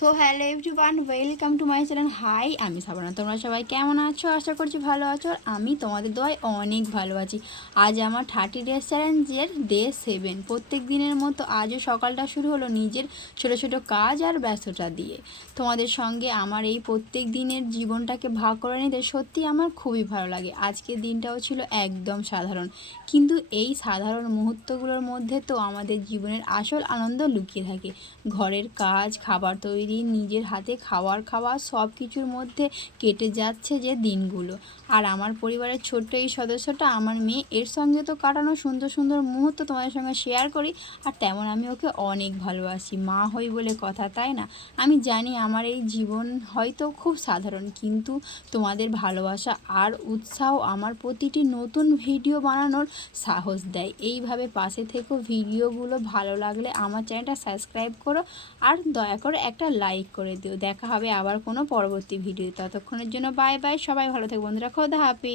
So hello everyone, welcome to my channel. Hi, আমি সাবানা। তোমরা সবাই কেমন আছো? আশা করছি ভালো আছো। আর আমি তোমাদের দোয়ায় অনেক ভালো আছি। আজ আমার 30 ডেজ চ্যালেঞ্জের ডে 7। প্রত্যেক দিনের মতো আজও সকালটা শুরু হলো নিজের ছোট ছোট কাজ আর ব্যস্ততা দিয়ে। তোমাদের সঙ্গে আমার এই প্রত্যেক দিনের জীবনটাকে ভাগ করে নিতে সত্যি আমার খুবই ভালো লাগে। আজকের দিনটাও ছিল একদম সাধারণ, কিন্তু এই সাধারণ মুহূর্তগুলোর মধ্যে তো আমাদের জীবনের আসল আনন্দ লুকিয়ে থাকে। ঘরের কাজ, খাবার তৈরি, নিজের হাতে খাওয়া সব কিছুর মধ্যে কেটে যাচ্ছে যে দিনগুলো। আর আমার পরিবারের ছোট্ট এই সদস্যটা আমার মেয়ে, এর সঙ্গে তো কাটানো সুন্দর সুন্দর মুহূর্ত তোমাদের সঙ্গে শেয়ার করি। আর তেমন আমি ওকে অনেক ভালোবাসি। মা হই বলে কথা, তাই না? আমি জানি আমার এই জীবন হয়তো খুব সাধারণ, কিন্তু তোমাদের ভালোবাসা আর উৎসাহ আমার প্রতিটি নতুন ভিডিও বানানোর সাহস দেয়। এইভাবে পাশে থেকো। ভিডিওগুলো ভালো লাগলে আমার চ্যানেলটা সাবস্ক্রাইব করো আর দয়া করে একটা লাইক করে দিও। দেখা হবে আবার কোনো পরবর্তী ভিডিও। ততক্ষণের জন্য বাই বাই। সবাই ভালো থেকো বন্ধুরা। খোদা হাফেজ।